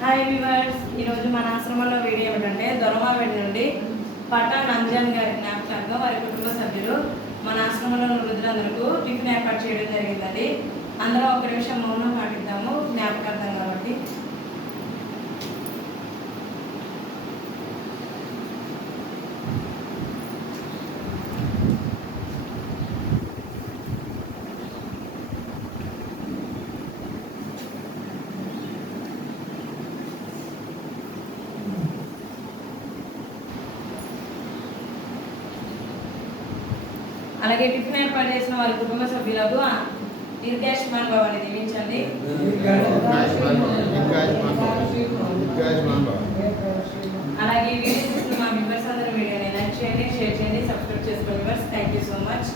Hi viewers, ఈరోజు మన ఆశ్రమంలో వీడియో ఏమిటంటే దొరమావేడి నుండి పఠాన్ అంజన్ గారి జ్ఞాపకార్థంగా వారి కుటుంబ సభ్యులు మన ఆశ్రమంలో వృద్ధులందరికీ టిఫిన్ ఏర్పాటు చేయడం జరిగిందండి. అందరం ఒక నిమిషం మౌనం పాటిద్దాము జ్ఞాపకార్థం కాబట్టి. అలాగే టిఫిన్ ఏర్పాటు చేసిన వారి కుటుంబ సభ్యులకు దీర్ఘాయుష్మాన్ భవాన్ని దీవించండి. అలాగే వీడియో చూసిన మా మెంబర్స్ అందరూ వీడియోని లైక్ చేయండి, షేర్ చేయండి, సబ్స్క్రైబ్ చేసుకోండి. Thank you so much.